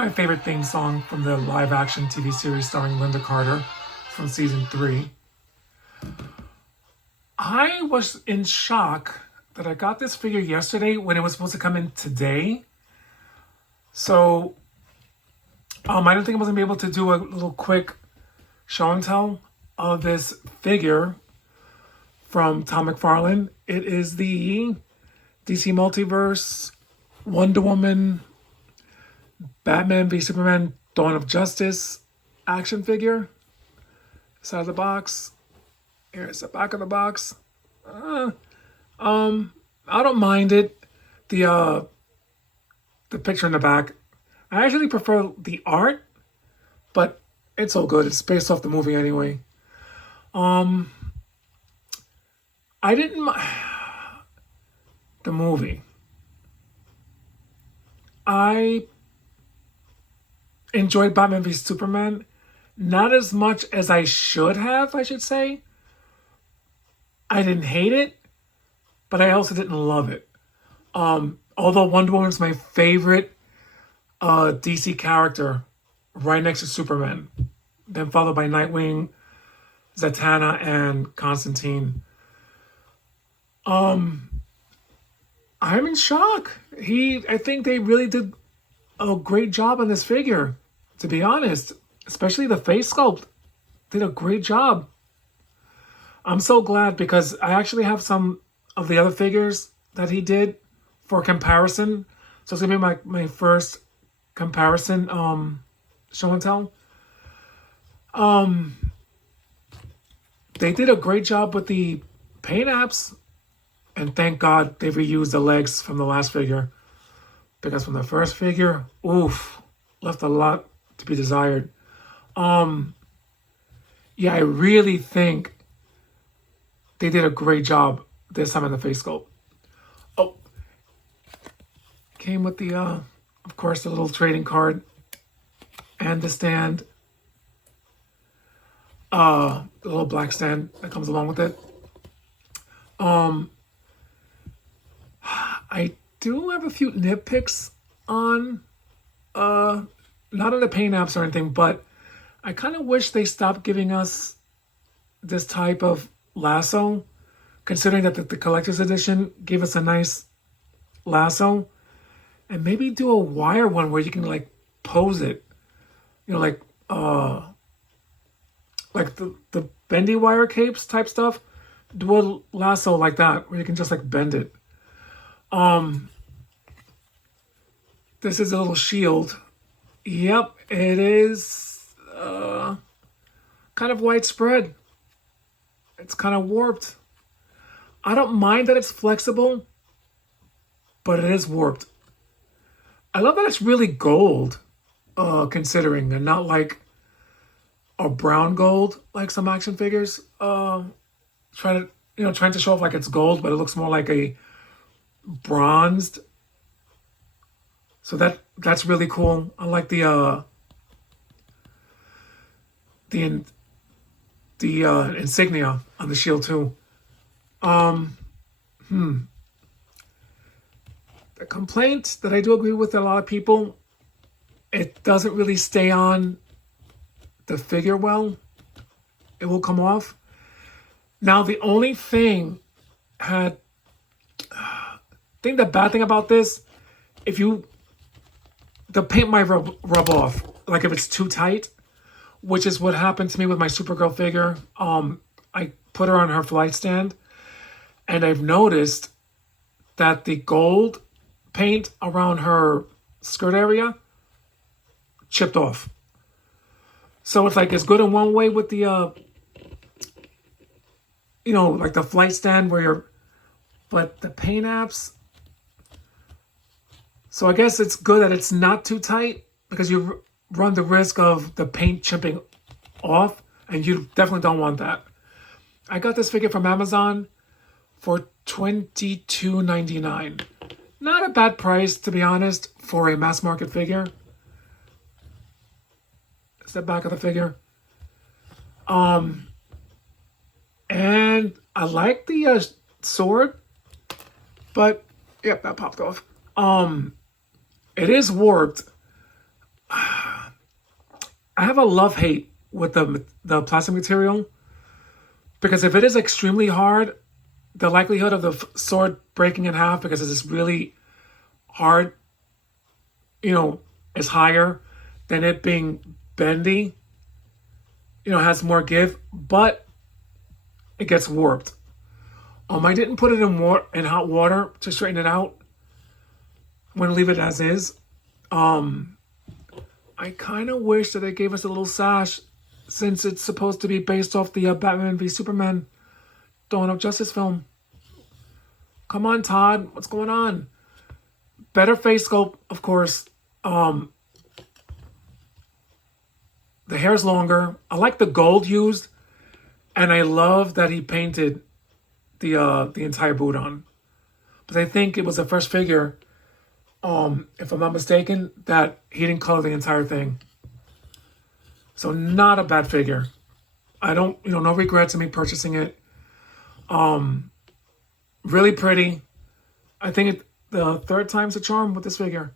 my favorite theme song from the live-action TV series starring Linda Carter from season 3. I was in shock that I got this figure yesterday when it was supposed to come in today. So I didn't think I was gonna be able to do a little quick show and tell of this figure from Tom McFarlane. It is the DC Multiverse Wonder Woman Batman v Superman Dawn of Justice action figure. Side of the box. Here's the back of the box. I don't mind it. The picture in the back. I actually prefer the art, but it's all good. It's based off the movie anyway. I didn't the movie. I enjoyed Batman v Superman, not as much as I should have, I should say. I didn't hate it, but I also didn't love it. Although Wonder Woman's my favorite DC character, right next to Superman, then followed by Nightwing, Zatanna, and Constantine. I'm in shock. I think they really did a great job on this figure, to be honest. Especially the face sculpt. Did a great job. I'm so glad because I actually have some of the other figures that he did for comparison. So it's gonna be my first comparison show and tell. They did a great job with the paint apps, and thank God they reused the legs from the last figure, because from the first figure, oof, left a lot to be desired. Yeah, I really think they did a great job this time in the face sculpt. Oh, came with the, of course, the little trading card and the stand. The little black stand that comes along with it. I do have a few nitpicks on, not on the paint apps or anything, but I kind of wish they stopped giving us this type of lasso, considering that the collector's edition gave us a nice lasso, and maybe do a wire one where you can like pose it, like the bendy wire capes type stuff. Do a lasso like that where you can just like bend it. This is a little shield. Yep, it is kind of widespread. It's kind of warped. I don't mind that it's flexible, but it is warped. I love that it's really gold, considering, and not like a brown gold like some action figures. Trying to show off like it's gold, but it looks more like a bronzed. So that's really cool. I like the insignia on the shield too. The complaint that I do agree with a lot of people, it doesn't really stay on the figure well. It will come off. Now the only thing the bad thing about this, the paint might rub off, like if it's too tight, which is what happened to me with my Supergirl figure. I put her on her flight stand, and I've noticed that the gold paint around her skirt area chipped off. So it's like it's good in one way with the like the flight stand but the paint apps. So I guess it's good that it's not too tight, because you run the risk of the paint chipping off, and you definitely don't want that. I got this figure from Amazon for $22.99. Not a bad price, to be honest, for a mass market figure. It's the back of the figure. And I like the sword, but yep, that popped off. It is warped. I have a love-hate with the plastic material, because if it is extremely hard, the likelihood of the sword breaking in half because it's just really hard, is higher than it being bendy. Has more give, but it gets warped. I didn't put it in hot water to straighten it out. I'm gonna leave it as is. I kind of wish that they gave us a little sash, since it's supposed to be based off the Batman v Superman Dawn of Justice film. Come on, Todd, what's going on? Better face sculpt, of course. The hair's longer. I like the gold used, and I love that he painted the entire boot on. But I think it was the first figure, if I'm not mistaken, that he didn't color the entire thing. So not a bad figure. I don't, no regrets in me purchasing it. Really pretty. I think the third time's a charm with this figure.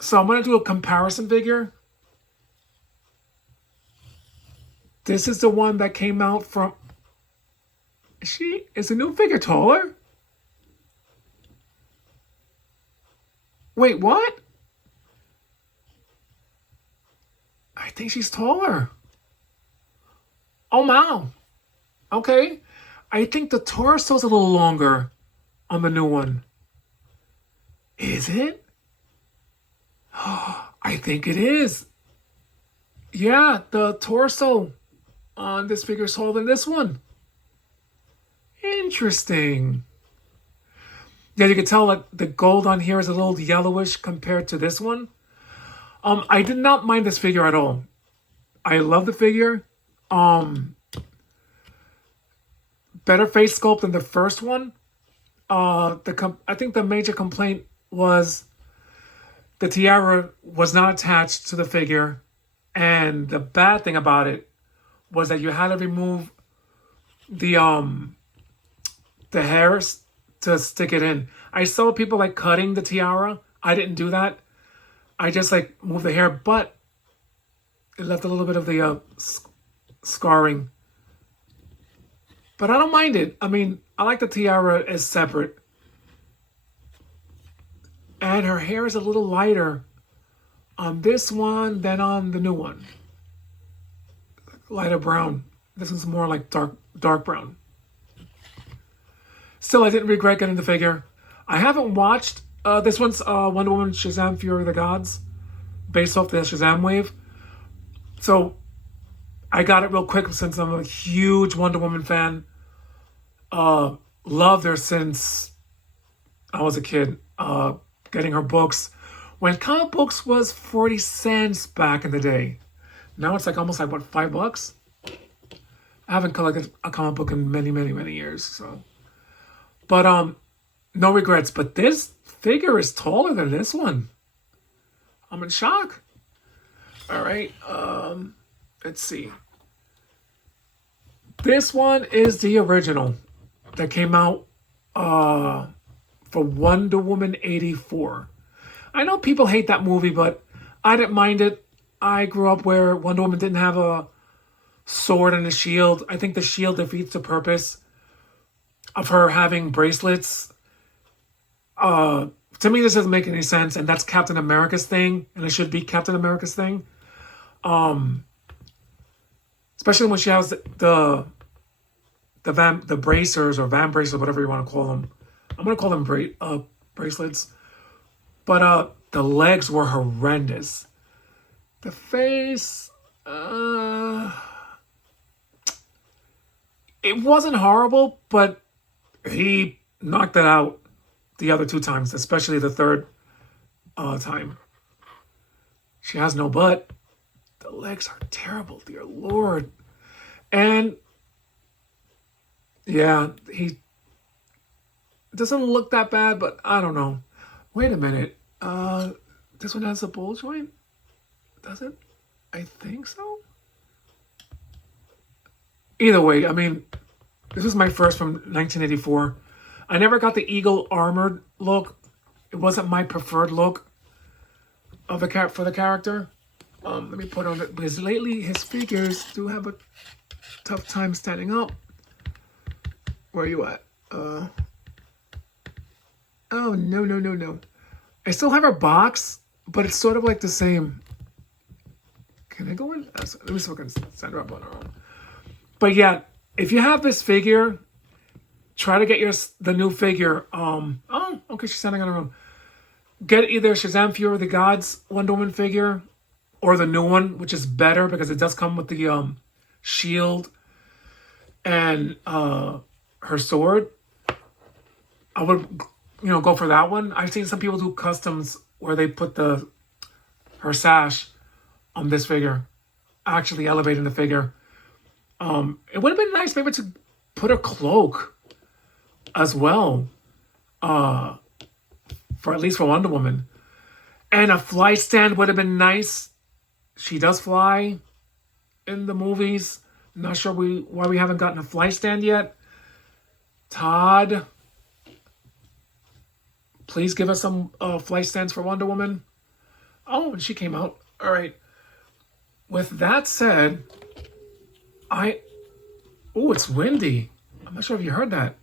So I'm gonna do a comparison figure. This is the one that came out from... Is the new figure taller? Wait, what? I think she's taller. Oh, wow. Okay. I think the torso's a little longer on the new one. Is it? I think it is. Yeah, the torso on this figure is taller than this one. Interesting. Yeah, you can tell that the gold on here is a little yellowish compared to this one. I did not mind this figure at all. I love the figure. Better face sculpt than the first one. I think the major complaint was the tiara was not attached to the figure, and the bad thing about it was that you had to remove the hairs to stick it in. I saw people like cutting the tiara. I didn't do that. I just like moved the hair, but it left a little bit of the scarring. But I don't mind it. I mean, I like the tiara as separate. And her hair is a little lighter on this one than on the new one. Lighter brown. This one's more like dark brown. Still, I didn't regret getting the figure. I haven't watched this one's Wonder Woman Shazam Fury of the Gods, based off the Shazam wave. So I got it real quick since I'm a huge Wonder Woman fan. Loved her since I was a kid. Getting her books when comic books was 40 cents back in the day. Now it's like almost like, what, $5? I haven't collected a comic book in many, many, many years. So, but no regrets. But this figure is taller than this one. I'm in shock. All right. Let's see. This one is the original that came out for Wonder Woman 84. I know people hate that movie, but I didn't mind it. I grew up where Wonder Woman didn't have a sword and a shield. I think the shield defeats the purpose of her having bracelets. To me, this doesn't make any sense, and that's Captain America's thing, and it should be Captain America's thing. Especially when she has the bracers or van bracers, whatever you want to call them. I'm gonna call them bracelets. But the legs were horrendous. The face, it wasn't horrible, but he knocked it out the other two times, especially the third time. She has no butt. The legs are terrible, dear Lord. And yeah, he doesn't look that bad, but I don't know. Wait a minute. This one has a ball joint? Does it? I think so. Either way, I mean, this was my first from 1984. I never got the eagle armored look. It wasn't my preferred look of for the character. Let me put on it because lately his figures do have a tough time standing up. Where are you at? Oh, no, no, no, no. I still have her box, but it's sort of like the same. Can I go in? Let me see if I can stand her up on her own. But yeah, if you have this figure, try to get the new figure. Oh, okay, she's standing on her own. Get either Shazam Fury of the Gods Wonder Woman figure or the new one, which is better because it does come with the shield and her sword. I would, go for that one. I've seen some people do customs where they put her sash on this figure, actually elevating the figure. It would have been nice maybe to put a cloak as well, for at least for Wonder Woman. And a flight stand would have been nice. She does fly in the movies. Not sure why we haven't gotten a flight stand yet. Todd, please give us some flight stands for Wonder Woman. Oh, and she came out. All right. With that said, oh, it's windy. I'm not sure if you heard that.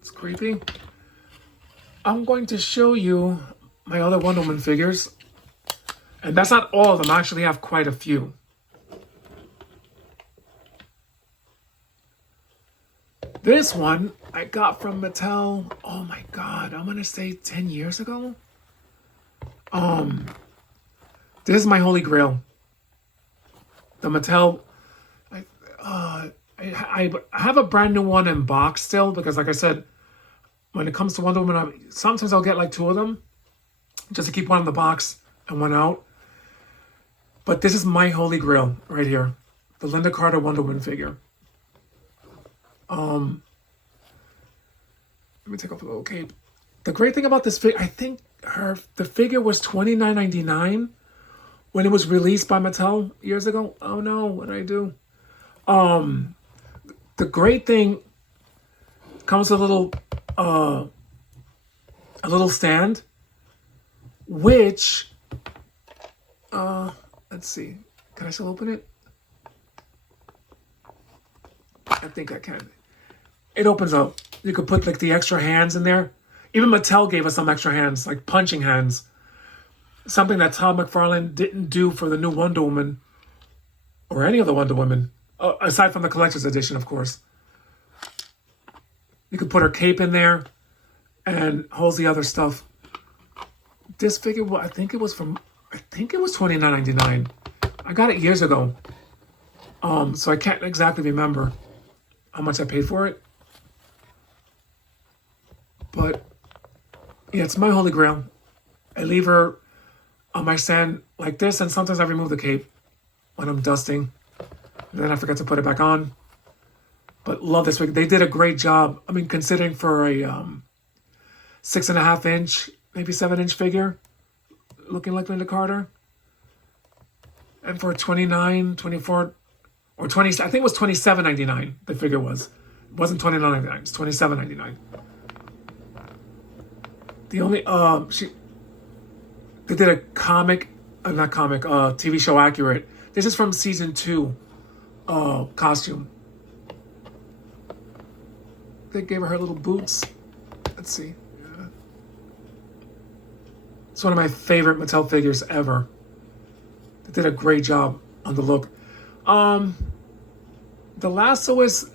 It's creepy. I'm going to show you my other Wonder Woman figures. And that's not all of them. I actually have quite a few. This one I got from Mattel, oh my God, I'm going to say 10 years ago. This is my holy grail. The Mattel, I have a brand new one in box still because, like I said, when it comes to Wonder Woman, sometimes I'll get like two of them just to keep one in the box and one out. But this is my holy grail right here, the Linda Carter Wonder Woman figure. Let me take off a little cape. The great thing about this figure, I think the figure was $29.99 when it was released by Mattel years ago. Oh no, what did I do? The great thing comes with a little stand, which let's see, can I still open it? I think I can. It opens up. You could put like the extra hands in there. Even Mattel gave us some extra hands, like punching hands. Something that Todd McFarlane didn't do for the new Wonder Woman or any other Wonder Woman, aside from the collector's edition, of course. You could put her cape in there and holds the other stuff. This figure, I think it was $29.99. I got it years ago. So I can't exactly remember how much I paid for it. But yeah, it's my holy grail. I leave her on my stand like this, and sometimes I remove the cape when I'm dusting. And then I forget to put it back on. But love this figure. They did a great job. I mean, considering for a 6.5 inch, maybe 7 inch figure, looking like Linda Carter. And for 29, 24, or 20, I think it was $27.99. The figure was. It wasn't $29.99. It's $27.99. The only they did a TV show accurate. This is from season 2 costume. They gave her little boots. Let's see. Yeah. It's one of my favorite Mattel figures ever. They did a great job on the look. The lasso is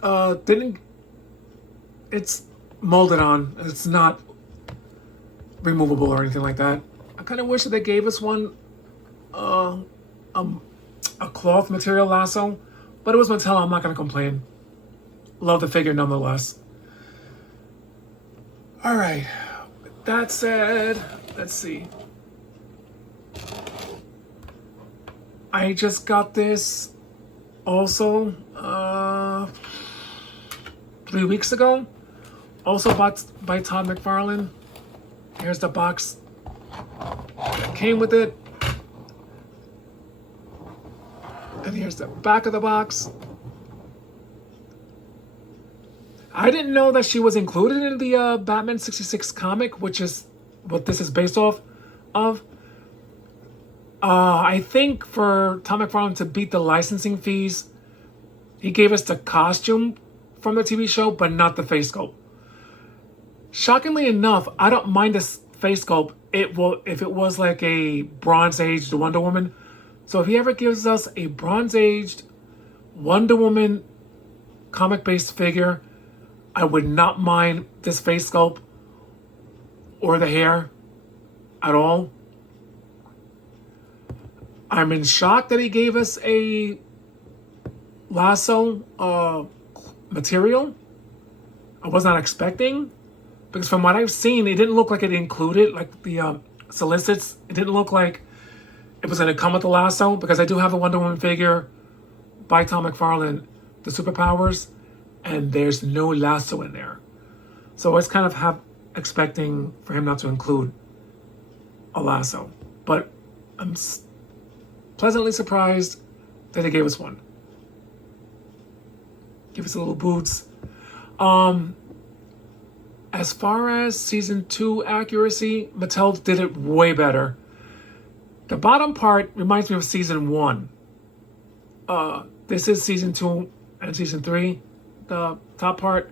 it's molded on. It's not removable or anything like that. I kind of wish that they gave us one, a cloth material lasso, but it was Mattel. I'm not going to complain. Love the figure nonetheless. All right. With that said, let's see. I just got this also 3 weeks ago. Also bought by Todd McFarlane. Here's the box that came with it. And here's the back of the box. I didn't know that she was included in the Batman 66 comic, which is what this is based off of. I think for Tom McFarlane to beat the licensing fees, he gave us the costume from the TV show, but not the face sculpt. Shockingly enough, I don't mind this face sculpt. If it was like a Bronze Aged Wonder Woman. So if he ever gives us a Bronze Aged Wonder Woman comic-based figure, I would not mind this face sculpt or the hair at all. I'm in shock that he gave us a lasso material. I was not expecting, because from what I've seen, it didn't look like it included, like the solicits, it didn't look like it was going to come with the lasso, because I do have a Wonder Woman figure by Tom McFarlane, the Superpowers, and there's no lasso in there. So I was kind of expecting for him not to include a lasso. But I'm pleasantly surprised that they gave us one. Give us a little boots. As far as season 2 accuracy, Mattel did it way better. The bottom part reminds me of season 1. This is season 2 and season 3. The top part,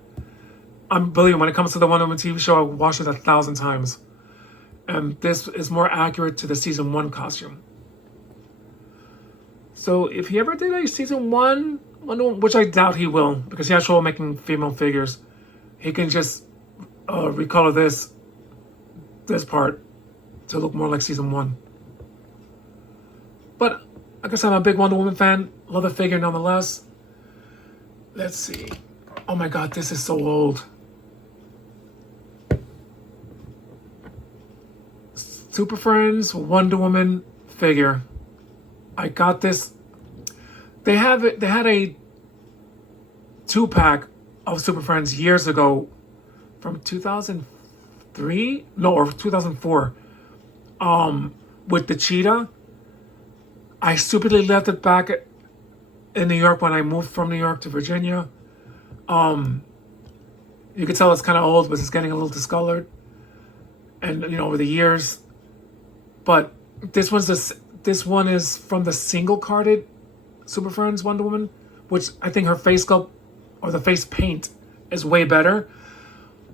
believe me, when it comes to the Wonder Woman TV show, I watched it 1,000 times. And this is more accurate to the season 1 costume. So if he ever did a season 1 Wonder Woman, which I doubt he will, because he has trouble making female figures, he can just recolor this part to look more like season 1. But like I said, I'm a big Wonder Woman fan. Love the figure nonetheless. Let's see. Oh my god, this is so old. Super Friends Wonder Woman figure. I got this. They had a 2-pack of Super Friends years ago, from 2003, no, or 2004, with the cheetah. I stupidly left it back in New York when I moved from New York to Virginia. You can tell it's kind of old, but it's getting a little discolored, and over the years. But this one is from the single carded Super Friends Wonder Woman, which I think her face sculpt or the face paint is way better.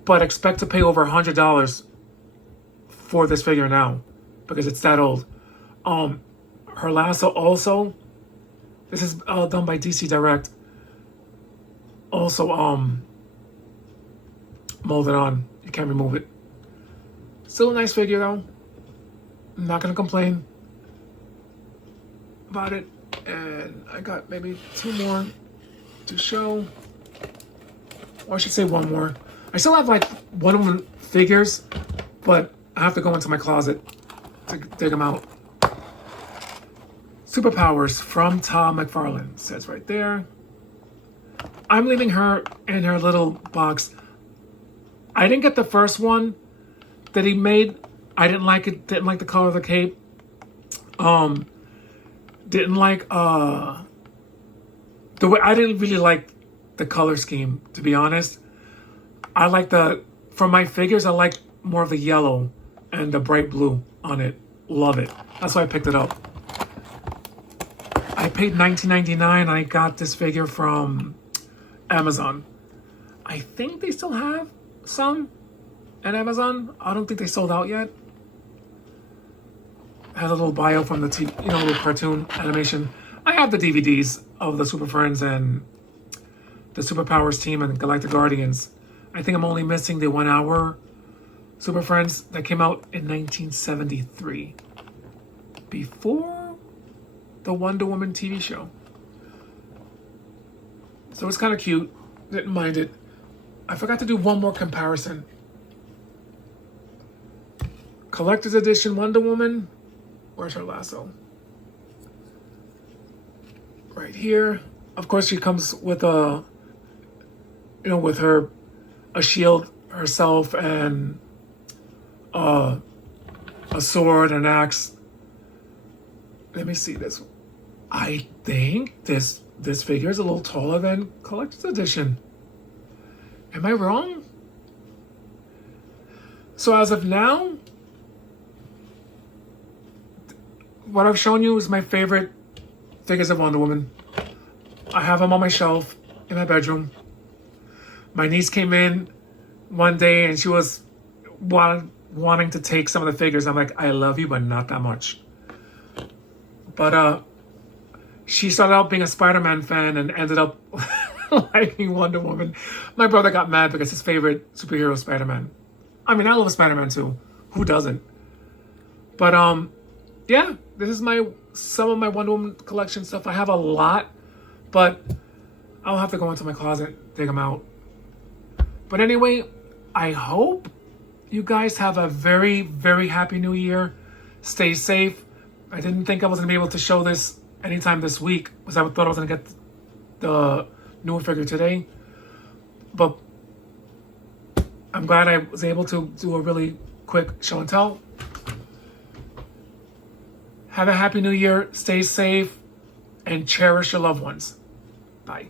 But expect to pay over $100 for this figure now, because it's that old. Her lasso also, this is done by DC Direct. Also molded on. You can't remove it. Still a nice figure though. I'm not gonna complain about it. And I got maybe 2 more to show. Or I should say 1 more. I still have like Wonder Woman figures, but I have to go into my closet to dig them out. Superpowers from Tom McFarlane, says right there. I'm leaving her in her little box. I didn't get the first one that he made. I didn't like it. Didn't like the color of the cape. Didn't like the way. I didn't really like the color scheme, to be honest. I like for my figures, I like more of the yellow and the bright blue on it. Love it. That's why I picked it up. I paid $19.99. I got this figure from Amazon. I think they still have some at Amazon. I don't think they sold out yet. Has a little bio from the TV, a little cartoon animation. I have the DVDs of the Super Friends and the Superpowers team and Galactic Guardians. I think I'm only missing the 1-hour Super Friends that came out in 1973, before the Wonder Woman TV show. So it's kind of cute. Didn't mind it. I forgot to do one more comparison. Collector's Edition Wonder Woman. Where's her lasso? Right here. Of course, she comes with with a shield herself and a sword, an axe. Let me see this. I think this figure is a little taller than Collector's Edition. Am I wrong? So as of now, what I've shown you is my favorite figures of Wonder Woman. I have them on my shelf in my bedroom. My niece came in one day and she was wanting to take some of the figures. I'm like, I love you, but not that much. But she started out being a Spider-Man fan and ended up liking Wonder Woman. My brother got mad because his favorite superhero is Spider-Man. I mean, I love Spider-Man too. Who doesn't? But yeah, this is some of my Wonder Woman collection stuff. I have a lot, but I'll have to go into my closet, dig them out. But anyway, I hope you guys have a very, very happy new year. Stay safe. I didn't think I was going to be able to show this anytime this week because I thought I was going to get the newer figure today. But I'm glad I was able to do a really quick show and tell. Have a happy new year. Stay safe and cherish your loved ones. Bye.